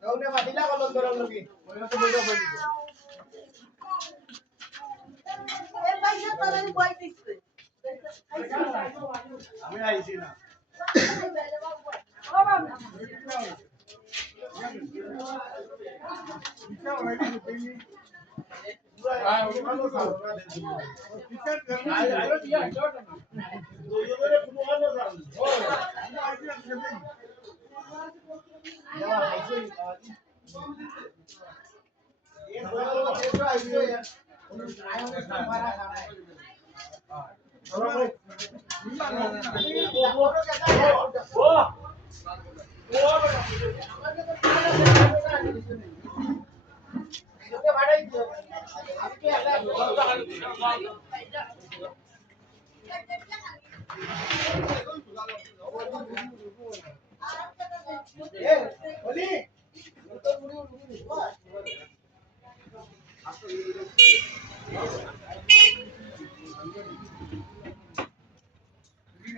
Kau ni mati lah kalau dorong lagi. Kau tu boleh apa ni? पैसा तर नि बोइ दिसु আমি আইছি না Oli